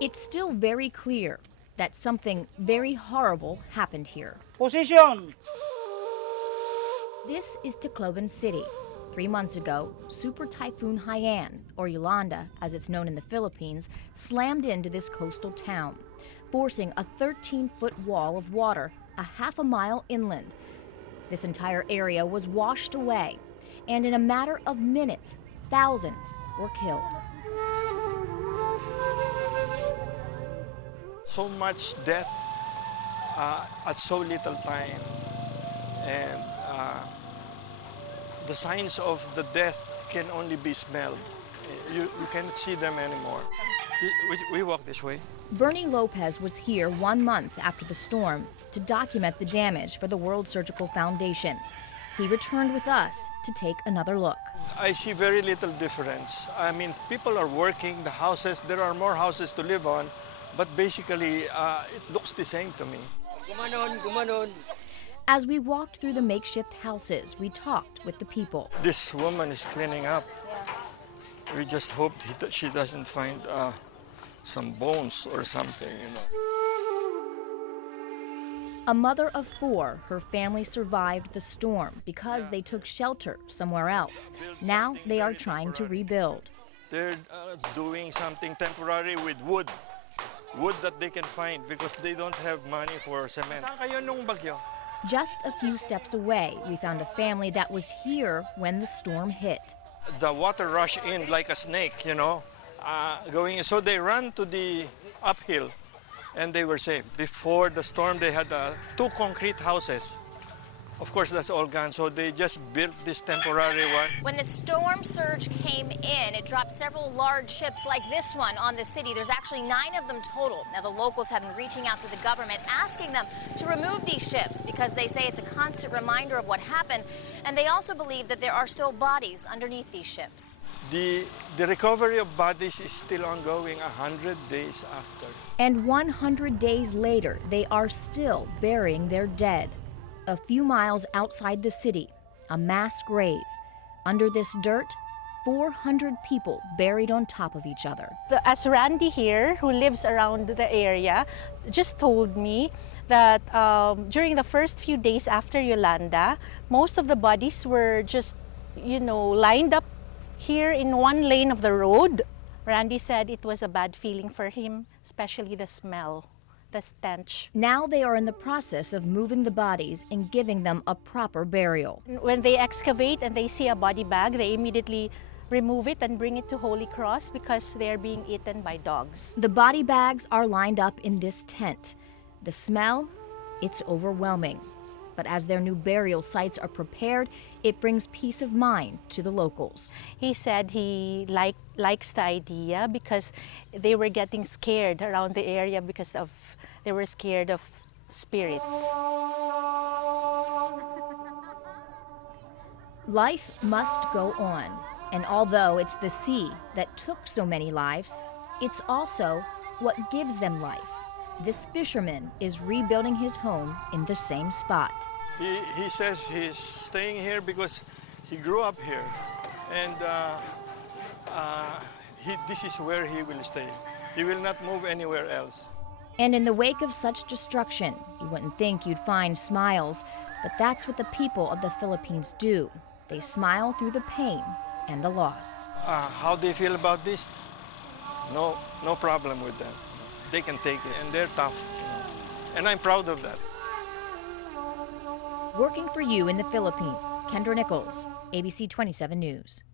It's still very clear that something very horrible happened here. Position! This is Tacloban City. 3 months ago, Super Typhoon Haiyan, or Yolanda as it's known in the Philippines, slammed into this coastal town, forcing a 13-foot wall of water a half a mile inland. This entire area was washed away, and in a matter of minutes, thousands were killed. So much death at so little time, and the signs of the death can only be smelled. You cannot see them anymore. We walk this way. Bernie Lopez was here 1 month after the storm to document the damage for the World Surgical Foundation. He returned with us to take another look. I see very little difference. I mean, people are working, the houses, there are more houses to live on, but basically it looks the same to me. Gumanon, gumanon. As we walked through the makeshift houses, we talked with the people. This woman is cleaning up. We just hope she doesn't find some bones or something, you know. A mother of 4, her family survived the storm because they took shelter somewhere else. Now they are trying to rebuild. They're doing something temporary with wood that they can find because they don't have money for cement. Saan kayo nung bagyo? Just a few steps away, we found a family that was here when the storm hit. The water rushed in like a snake, you know, so they ran to the uphill and they were safe. Before the storm, they had 2 concrete houses. Of course, that's all gone, so they just built this temporary one. When the storm surge came in, it dropped several large ships like this one on the city. There's actually 9 of them total. Now, the locals have been reaching out to the government, asking them to remove these ships because they say it's a constant reminder of what happened. And they also believe that there are still bodies underneath these ships. The recovery of bodies is still ongoing 100 days after. And 100 days later, they are still burying their dead. A few miles outside the city, a mass grave. Under this dirt, 400 people buried on top of each other. As Randy here, who lives around the area, just told me that during the first few days after Yolanda, most of the bodies were just, lined up here in one lane of the road. Randy said it was a bad feeling for him, especially the smell. The stench. Now they are in the process of moving the bodies and giving them a proper burial. When they excavate and they see a body bag, they immediately remove it and bring it to Holy Cross because they're being eaten by dogs. The body bags are lined up in this tent. The smell, it's overwhelming. But as their new burial sites are prepared, it brings peace of mind to the locals. He said he likes the idea because they were getting scared around the area because they were scared of spirits. Life must go on, and although it's the sea that took so many lives, it's also what gives them life. This fisherman is rebuilding his home in the same spot. He says he's staying here because he grew up here, and this is where he will stay. He will not move anywhere else. And in the wake of such destruction, you wouldn't think you'd find smiles, but that's what the people of the Philippines do. They smile through the pain and the loss. How they feel about this? No problem with them. They can take it, and they're tough. And I'm proud of that. Working for you in the Philippines, Kendra Nichols, ABC 27 News.